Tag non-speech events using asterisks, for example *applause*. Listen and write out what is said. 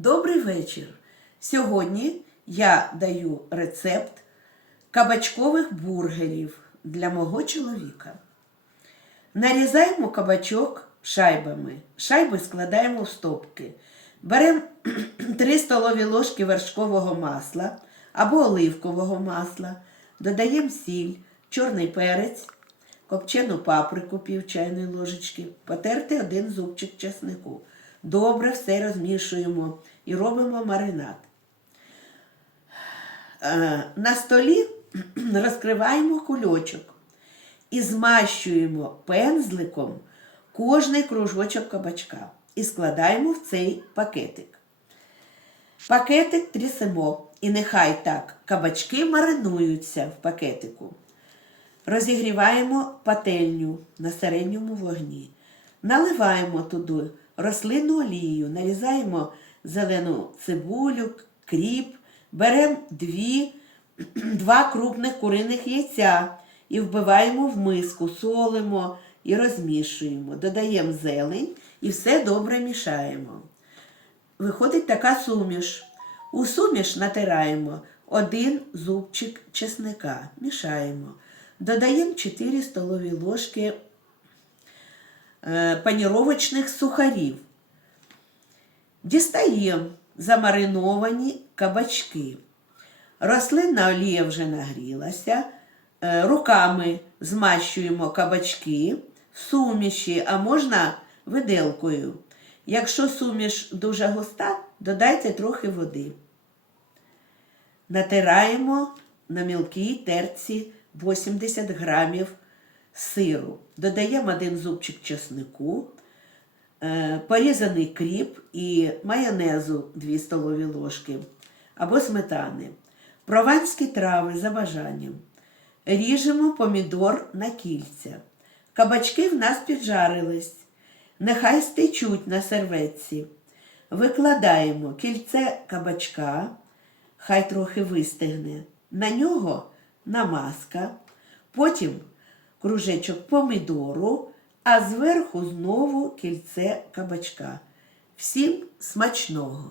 Добрий вечір. Сьогодні я даю рецепт кабачкових бургерів для мого чоловіка. Нарізаємо кабачок шайбами. Шайби складаємо в стопки. Беремо 3 *clears throat* столові ложки вершкового масла або оливкового масла. Додаємо сіль, чорний перець, копчену паприку пів чайної ложечки, потерти один зубчик чеснику. Добре все розмішуємо і робимо маринад. Е, На столі *clears throat* розкриваємо кульочок і змащуємо пензликом кожний кружочок кабачка і складаємо в цей пакетик. Пакетик трясемо, і нехай так кабачки маринуються в пакетику. Розігріваємо пательню на середньому вогні. Наливаємо туди рослинну олію, нарізаємо зелену цибулю, кріп, беремо дві, *clears throat* два крупних куриних яйця і вбиваємо в миску, солимо і розмішуємо. Додаємо зелень і все добре мішаємо. Виходить така суміш. У суміш натираємо один зубчик чесника, мішаємо. Додаємо 4 столові ложки паніровочних сухарів. Дістаємо замариновані кабачки. Рослинна олія вже нагрілася. Е, Руками змащуємо кабачки суміші, а можна виделкою. Якщо суміш дуже густа, додайте трохи води. Натираємо на мілкій терці 80 грамів сиру. Додаємо один зубчик чеснику, е, порізаний кріп і майонезу 2 столові ложки або сметани. Прованські трави за бажанням. Ріжемо помідор на кільця. Кабачки в нас піджарились. Нехай стечуть на серветці. Викладаємо кільце кабачка, хай трохи вистигне. На нього намазка, потім кружечок помідору, а зверху знову кільце кабачка. Всім смачного!